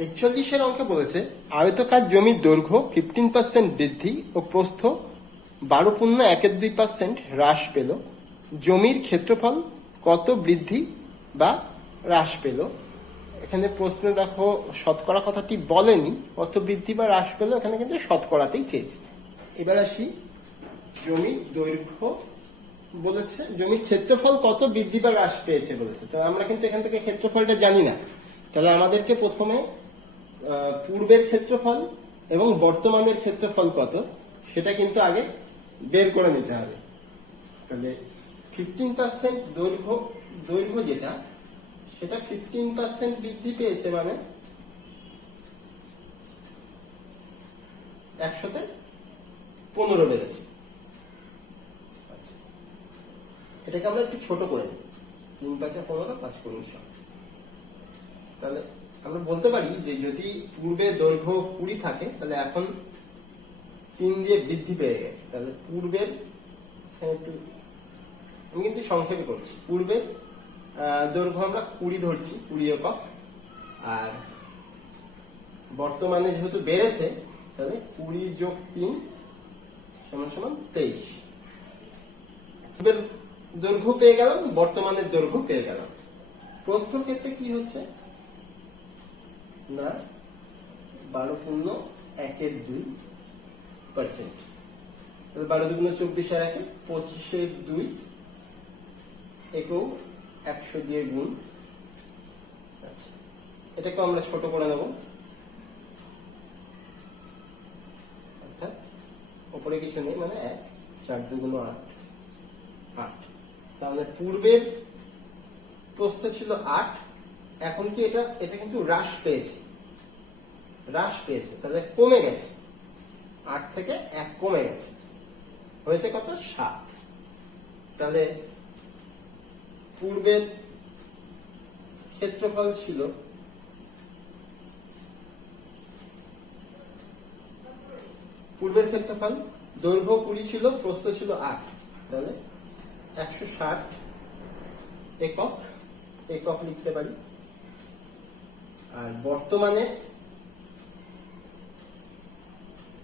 41 অঙ্কে বলেছে আয়তকার জমির দৈর্ঘ্য 15% বৃদ্ধি ও প্রস্থ 12.12% হ্রাস পেল, জমির ক্ষেত্রফল কত বৃদ্ধি বা হ্রাস পেল। এখানে প্রশ্নে দেখো শতকরা কথাটি বলেনি, কত বৃদ্ধি বা হ্রাস পেল, এখানে কিন্তু শতকরাতেই চেয়েছে। এবার আসি জমির দৈর্ঘ্য বলেছে, জমির ক্ষেত্রফল কত বৃদ্ধি বা হ্রাস পেয়েছে বলেছে। তো আমরা কিন্তু এখান থেকে ক্ষেত্রফলটা জানি না, তাহলে আমাদেরকে প্রথমে পূর্বের ক্ষেত্রফল এবং বর্তমানের ক্ষেত্রফল কত সেটা কিন্তু আগে বের করে নিতে হবে। তাহলে 15% দৈর্ঘ্য যেটা, সেটা 15% বৃদ্ধি পেয়েছে, মানে 100-15 বেড়েছে। এটাকে আমরা একটু ছোট করে নিই, 3×5=15, 5×7। তাহলে আমরা বলতে পারি যে যদি পূর্বে দৈর্ঘ্য 20 থাকে, তাহলে এখন 3 দিয়ে বৃদ্ধি পেয়ে গেছে। তাহলে পূর্বের, একটু আমি কিন্তু সংক্ষেপে করছি, পূর্বের দৈর্ঘ্য আমরা 20 ধরছি, 20 একক, আর বর্তমানে যেহেতু বেড়েছে তাহলে 20+3 = 23। পূর্বের দৈর্ঘ্য পেয়ে গেলাম, বর্তমানের দৈর্ঘ্য পেয়ে গেলাম। প্রস্থর ক্ষেত্রে কি হচ্ছে না 12.12%। 12×2=24 আর 1 25/2 একেও 100 দিয়ে গুণ। এটাকে আমরা ছোট করে নেব, অর্থাৎ উপরে কিছু নেই, মানে 1, 4×2=8, 8। তাহলে পূর্বের প্রস্থ ছিল 8, এখন কি এটা কিন্তু হ্রাস পেয়েছে, তাহলে কমে গেছে, 8 থেকে 1 কমে গেছে, হয়েছে কত, 7। তাহলে পূর্বের ক্ষেত্রফল ছিল দৈর্ঘ্য 20 ছিল, প্রস্থ ছিল 8, তাহলে 160 একক লিখতে পারি। আর বর্তমানে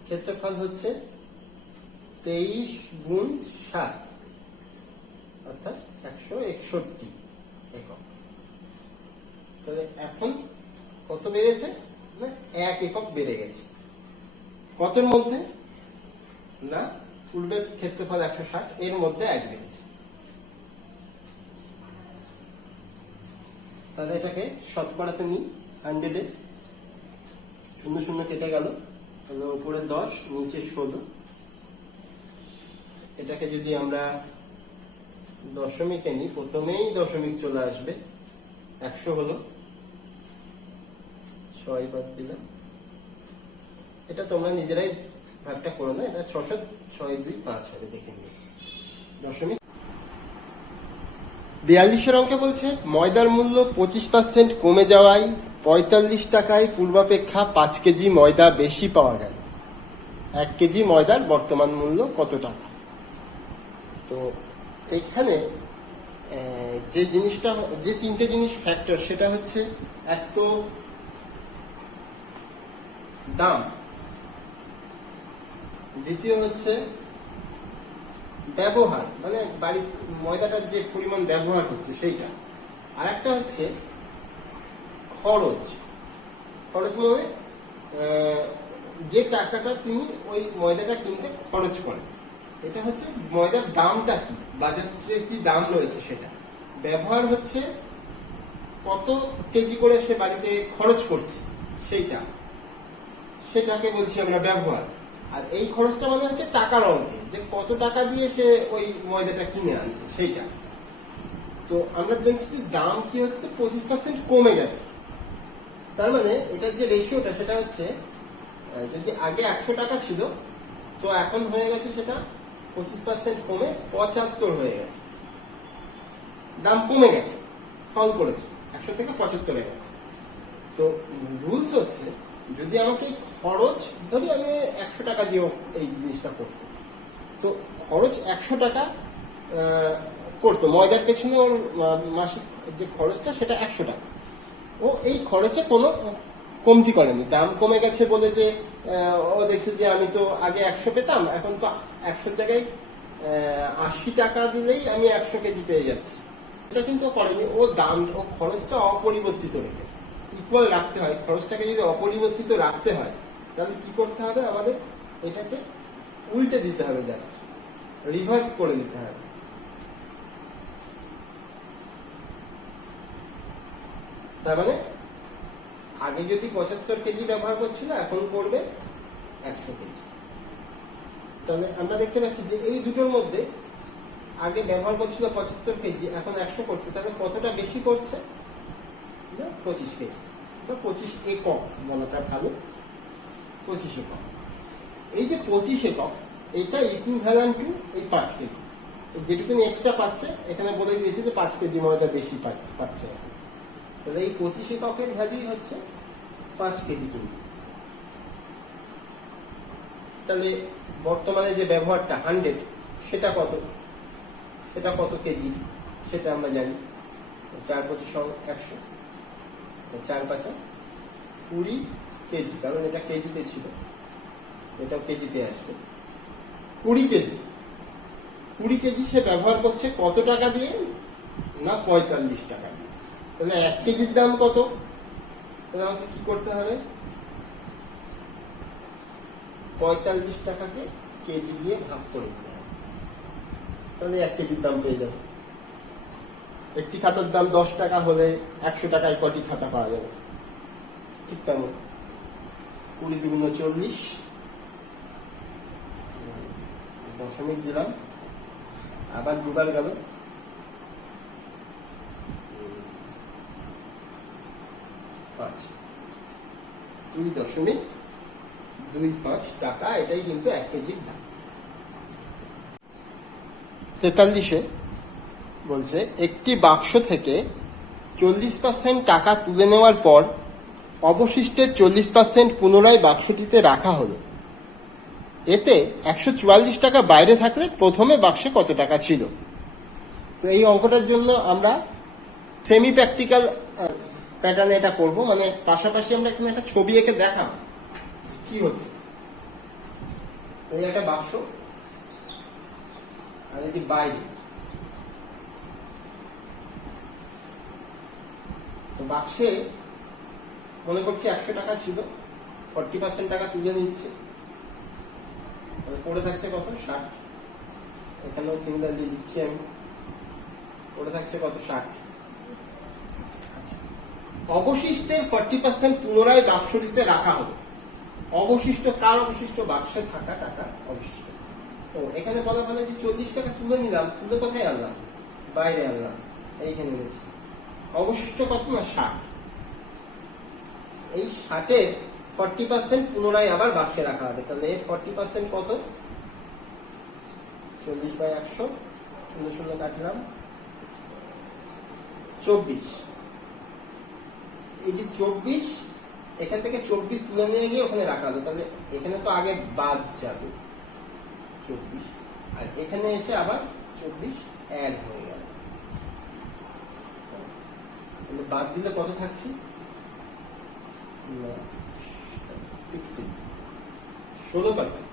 ক্ষেত্রফল হচ্ছে 23×7, অর্থাৎ 161 একক। তাহলে এখন কত বেড়েছে না 1 একক বেড়ে গেছে। কতের মধ্যে না পূর্বের ক্ষেত্রফল 160, এর মধ্যে 1 বেড়েছে। তাহলে এটাকে শতকরাতে নিই, 100-এ 0 কেটে গেল, তাহলে উপরে 10, নিচে 16। এটাকে যদি আমরা দশমিকে নিই, প্রথমেই দশমিক চলে আসবে, 100 হলো, 6 বাদ দিলাম। এটা তোমরা নিজেরাই ভাগটা করে নাও, এটা 600, 6×2=5 হবে, দেখে নিই। দশমিক 42 অঙ্কে বলছে ময়দার মূল্য 25% কমে যাওয়ায় 45 টাকায় পূর্বাপেক্ষা 5 কেজি ময়দা বেশি পাওয়া গেল। 1 কেজি ময়দার বর্তমান মূল্য কত টাকা? তো এখানে যে 3টে জিনিস ফ্যাক্টর, সেটা হচ্ছে এক তো দাম, দ্বিতীয় হচ্ছে ব্যবহার, মানে বাড়ির ময়দাটার যে পরিমাণ ব্যবহার হচ্ছে সেইটা, আর একটা হচ্ছে খরচ মানে যে টাকাটা তিনি ওই ময়দাটা কিনতে খরচ করেন। এটা হচ্ছে ময়দার দামটা কি, বাজারে কি দাম রয়েছে সেটা। ব্যবহার হচ্ছে কত কেজি করে সে বাড়িতে খরচ করছে সেটাকে বলছি আমরা ব্যবহার। আর এই খরচটা মানে হচ্ছে টাকার অঙ্কে, যে কত টাকা দিয়ে সে ওই ময়দাটা কিনে আনছে সেইটা। তো আমরা দেখছি দাম কি হচ্ছে, 25% কমে গেছে। তার মানে এটার যে রেশিওটা সেটা হচ্ছে, যদি আগে 100 টাকা ছিল, তো এখন হয়ে গেছে সেটা 25% কমে 75 হয়ে গেছে। দাম কমে গেছে, ফল করেছে, 100 থেকে 75 হয়ে গেছে। তো রুলস হচ্ছে, যদি আমাকে খরচ, ধরি আমি 100 টাকা দিয়েও এই জিনিসটা করতো, তো খরচ 100 টাকা করতো, ময়দার পেছনে ওর মাসিক যে খরচটা সেটা 100 টাকা, ও এই খরচে কমতি করেনি, দাম কমে গেছে বলে যে ও দেখছে যে আমি তো আগে 100 পেতাম, এখন তো 100 জায়গায় 80 টাকা দিলেই আমি 100 কেজি পেয়ে যাচ্ছি, এটা কিন্তু করেনি। ও দাম ও খরচটা অপরিবর্তিত রেখেছে। ইকুয়াল রাখতে হয়, খরচটাকে যদি অপরিবর্তিত রাখতে হয় তাহলে কি করতে হবে, আমাদের এটাকে উল্টে দিতে হবে, জাস্ট রিভার্স করে দিতে হবে। তার মানে আগে যদি 75 কেজি ব্যবহার করছিল, এখন করবে 100 কেজি। তাহলে আমরা দেখতে পাচ্ছি যে এই দুটোর মধ্যে আগে ব্যবহার করছিল 75 কেজি, এখন 100 করছে, তাহলে কতটা বেশি করছে, 25 কেজি বা 25 একক বলাটা ভালো, 25 একক। এই যে 25 একক, এটা ইকুইভ্যালেন্ট টু এই 5 কেজি। যেটুকুনি এক্সট্রা পাচ্ছে এখানে বলে দিয়েছে যে 5 কেজি ময়দা বেশি পাচ্ছে। তাহলে এই 25 এককের ভ্যালুই হচ্ছে 5 কেজি টুকু। তাহলে বর্তমানে যে ব্যবহারটা 100, সেটা কত কেজি সেটা আমরা জানি। 4 25 100, 4 5 20 কেজি, কারণ এটা কেজিতে ছিল, এটাও কেজিতে আসবে। 20 কেজি সে ব্যবহার করছে কত টাকা দিয়ে, না 45 টাকা দিয়ে। তাহলে 1 কেজির দাম কত, তাহলে আমাকে কি করতে হবে, 45 টাকাকে কেজি দিয়ে ভাগ করে দিতে হবে, তাহলে 1 কেজির দাম পেয়ে যাবে। একটি খাতার দাম 10 টাকা হলে 100 টাকায় কটি খাতা পাওয়া যাবে, ঠিক তেমন 20 × 40, দশমিক দিলাম, আবার দুবার গেল, 2.25 টাকা, এটাই কিন্তু 1 কেজির দাম। 43-এ বলছে একটি বাক্স থেকে 40% টাকা তুলে নেওয়ার পর অবশিষ্টের 40% পুনরায় বাক্সটিতে রাখা হলো। এতে 144 টাকা বাইরে থাকলে প্রথমে বাক্সে কত টাকা ছিল। তো এই অঙ্কটার জন্য আমরা সেমি প্র্যাকটিক্যাল প্যাটার্নে এটা করব, মানে পাশাপাশি আমরা এখানে একটা ছবি এঁকে দেখাবো কি হচ্ছে। এই একটা বাক্স আর এটি বাইরে। তো বাক্সে মনে করছি 100 টাকা ছিল, 40% টাকা তুলে নিচ্ছে, পড়ে থাকছে কত, 60। এখানেও সিমিলারলি দিচ্ছি আমি, পড়ে থাকছে কত, 60। অবশিষ্টের 40% পুনরায় বাক্সটিতে রাখা হলো। অবশিষ্ট কার অবশিষ্ট, বাক্সে থাকা টাকা অবশিষ্ট। তো এখানে বলা বলে যে 40 টাকা তুলে নিলাম, তুলে কোথায় আনলাম, বাইরে আনলাম, এইখানে নিয়েছি। অবশিষ্ট কত, না 60। এই 60-এর 40% পুনরায় আবার বাক্সে রাখা হবে। তাহলে এর 40% কত, 40/100, 0 কাটলাম, 24। এই যে 24, এখান থেকে 24 তুলে নিয়ে গিয়ে ওখানে রাখা হলো। তাহলে এখানে তো আগে বাদ যাবে 24, আর এখানে এসে আবার 24 অ্যাড হয়ে গেল। বাদ দিলে কত থাকছে, 16, 16%,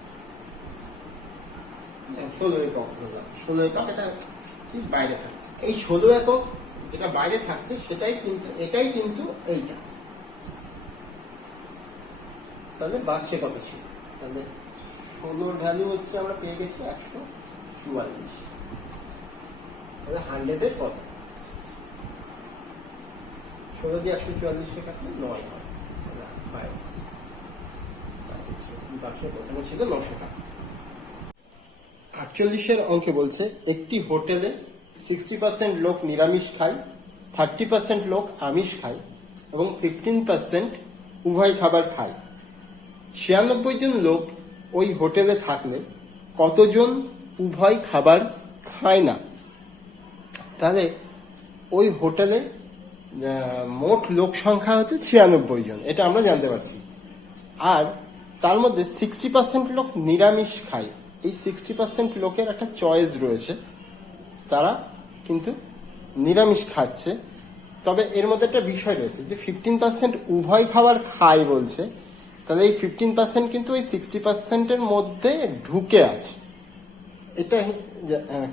16 একক ধরলাম, 16 একক এটা কি বাইরে থাকছে। এই 16 একক যেটা বাইরে থাকছে সেটাই কিন্তু, এটাই কিন্তু এইটা। তাহলে বাক্সে কত ছিল, তাহলে 16-র ভ্যালু হচ্ছে আমরা পেয়ে গেছি 144। তাহলে 100-এর কত, 16 দিয়ে 144 কাটলে 9 হয়, বাক্সে প্রথমে ছিল 900 টাকা। 48-এর অঙ্কে বলছে একটি হোটেলে 60% লোক নিরামিষ খায়, 30% লোক আমিষ খায় এবং 15% উভয় খাবার খায়। 96 জন লোক ওই হোটেলে থাকলে কতজন উভয় খাবার খায় না। তাহলে ওই হোটেলে মোট লোক সংখ্যা হচ্ছে 96 জন, এটা আমরা জানতে পারছি। আর তার মধ্যে 60% লোক নিরামিষ খায়। এই 60% লোকের একটা চয়েস রয়েছে, তারা কিন্তু নিরামিষ খাচ্ছে। তবে এর মধ্যে একটা বিষয় রয়েছে যে 15% উভয় খাবার খায় বলছে, তাহলে এই 15% কিন্তু ওই 60%-এর মধ্যে ঢুকে আছে, এটা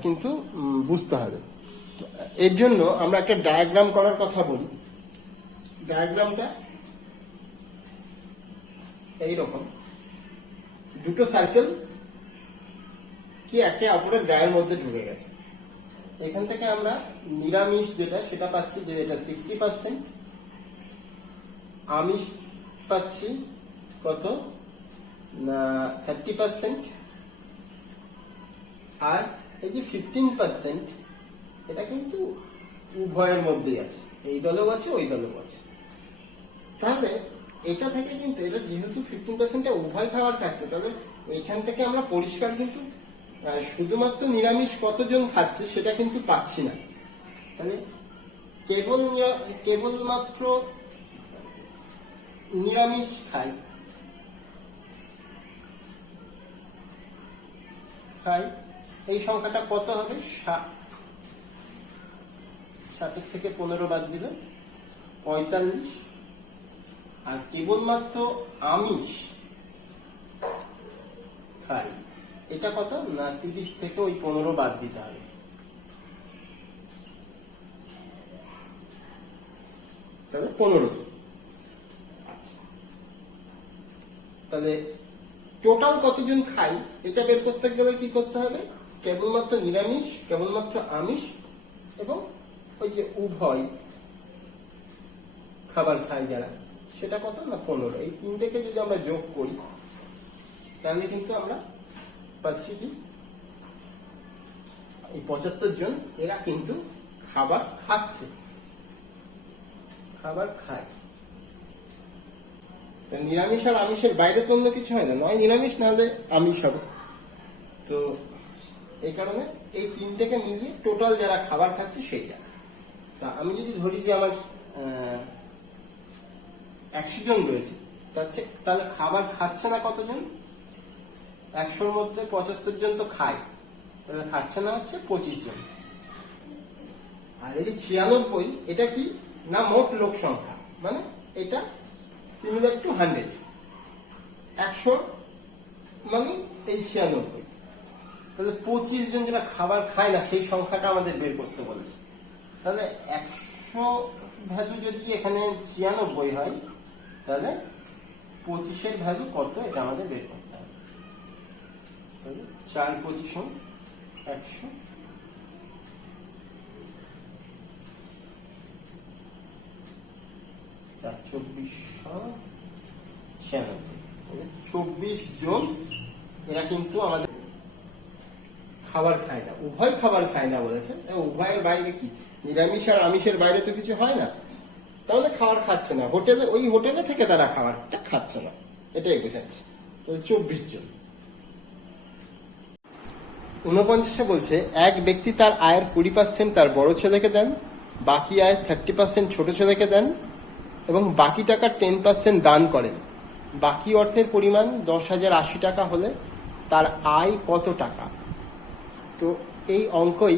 কিন্তু বুঝতে হবে। এর জন্য আমরা একটা ডায়াগ্রাম করার কথা বলি। ডায়াগ্রামটা এইরকম, দুটো সার্কেল কি একে অপরের গায়ের মধ্যে ঢুকে গেছে। এখান থেকে আমরা নিরামিষ যেটা সেটা পাচ্ছি যে এটা 60%, আমিষ পাচ্ছি কত না 30%, আর এই যে 15% এটা কিন্তু উভয়ের মধ্যেই আছে, এই দলেও আছে ওই দলেও আছে। তাহলে এটা থেকে কিন্তু এটা যেহেতু 15% উভয় খাবার খাচ্ছে, তাহলে এইখান থেকে আমরা পরিষ্কার কিন্তু শুধুমাত্র নিরামিষ কতজন খাচ্ছে সেটা কিন্তু পাচ্ছি না। তাহলে কেবলমাত্র নিরামিষ খায় এই সংখ্যাটা কত হবে? 7 থেকে 15 বাদ দিলে 45, আর কেবলমাত্র আমিষ খাই এটা কত না 30 থেকে ওই 15 বাদ দিতে হবে, তাহলে 15। তাহলে টোটাল কতজন খাই এটা বের করতে গেলে কি করতে হবে? কেবলমাত্র নিরামিষ, কেবলমাত্র আমিষ এবং ওই যে উভয় খাবার খাই যারা, সেটা কত না 15। এই তিনটেকে যদি আমরা যোগ করি তাহলে কিন্তু আমরা পাচ্ছি কি এই 75 জন এরা কিন্তু খাবার খাচ্ছে, খাবার খায়। নিরামিষ আর আমিষের বাইরে তো অন্য কিছু হয় না, নয় নিরামিষ নাহলে আমিষ হবে। তো এই কারণে এই তিনটেকে মিলিয়ে টোটাল যারা খাবার খাচ্ছে সেইটা। তা আমি যদি ধরি যে আমার 100 জন রয়েছে, তাহলে খাবার খাচ্ছে না কতজন? 100-র মধ্যে 75 জন তো খায়, তাহলে খাচ্ছে না হচ্ছে 25 জন। আর এই যে 96 এটা কি না মোট লোক সংখ্যা, মানে এটা সিমিলার টু 100, 100 মানে এই 96, তাহলে 25 জন যারা খাবার খায় না সেই সংখ্যাটা আমাদের বের করতে বলেছে। তাহলে 100 ভ্যালু যদি এখানে 96 হয়, তাহলে 25-এর ভ্যালু কত এটা আমাদের বের করতে হবে। 4 25 100, 24 জন এরা কিন্তু আমাদের খাবার খায় না, উভয় খাবার খায় না বলেছে। উভয়ের বাইরে কি নিরামিষ আর আমিষের বাইরে তো কিছু হয় না, তাহলে খাবার খাচ্ছে না, হোটেলে ওই হোটেলে থেকে তারা খাবারটা খাচ্ছে না, এটাই বোঝাচ্ছে। তো 24 জন। 49 বলছে এক ব্যক্তি তার আয়ের 20% তার বড় ছেলেকে দেন, বাকি আয়ের 30% ছোট ছেলেকে দেন এবং বাকি টাকা 10% দান করেন। বাকি অর্থের পরিমাণ 10,080 টাকা হলে তার আয় কত টাকা? তো এই অঙ্কই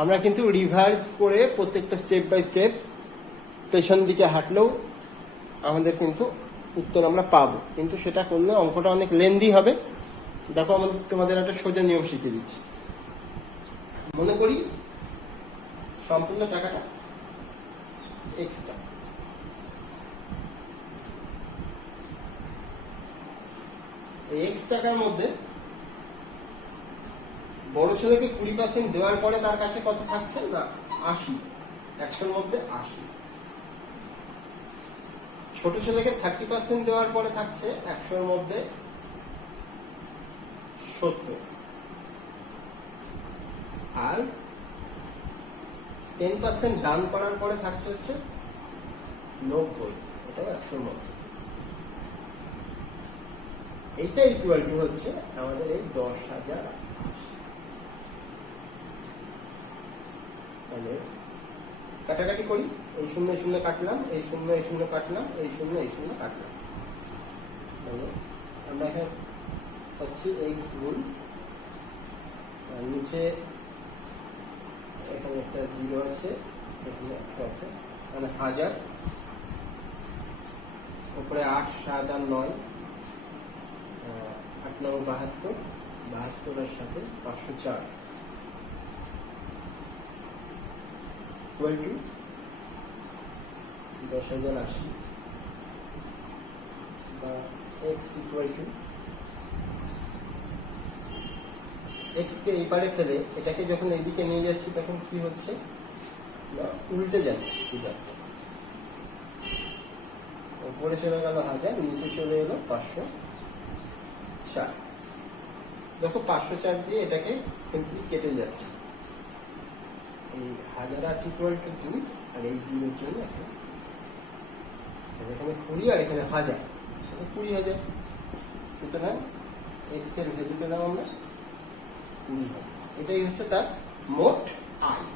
আমরা কিন্তু রিভার্স করে প্রত্যেকটা স্টেপ বাই স্টেপ পেছন দিকে হাঁটলেও আমাদের কিন্তু উত্তর আমরা পাবো, কিন্তু সেটা করলে অঙ্কটা অনেক লেন্দি হবে। দেখো তোমাদের একটা সোজা নিয়ম শিখিয়ে দিচ্ছি। মনে করি সম্পূর্ণ টাকাটা এক্সট্রা, এই এক্স টাকার মধ্যে বড় ছেলেকে 20% দেওয়ার পরে তার কাছে কত থাকছে না 80, 100-র মধ্যে 80। ছোট ছেলেকে 30% দেওয়ার পরে থাকছে 100-র মধ্যে 70, আর 10% দান করার পরে থাকছে হচ্ছে 90, এটা 100-র মধ্যে। এইটা ইকুয়াল টু হচ্ছে আমাদের এই 10,000। তাহলে কাটাকাটি করি, এই 0 0 কাটলাম, এই 0 এই 0 কাটলাম, এই 0 এই 0 কাটলাম। তাহলে আমরা এখানে হচ্ছে x গুণ, নিচে এখানে একটা 0 আছে, এখানে একটা আছে, মানে 1000, উপরে 8, 7 আর 9, 8 9 72, 72 এর সাথে 504 equal to 10,080 বা x equal to x কে এই পারে ফেলে এটাকে যখন এইদিকে নিয়ে যাচ্ছি তখন কি হচ্ছে না উল্টে যাচ্ছে ফিগারটা, উপরে চলে গেল 1000, নিচে চলে এলো 504। দেখো 504 দিয়ে এটাকে সিম্পলি কেটে যাচ্ছে, এই 1008 ইকুয়াল টু 2 আর এই 2 এর জন্য এখানে 20 আর এখানে 1000, সেটা 20,000। সুতরাং x এর ভ্যালু পেলাম আমরা 20,000। এটাই হচ্ছে তার মোট আয়।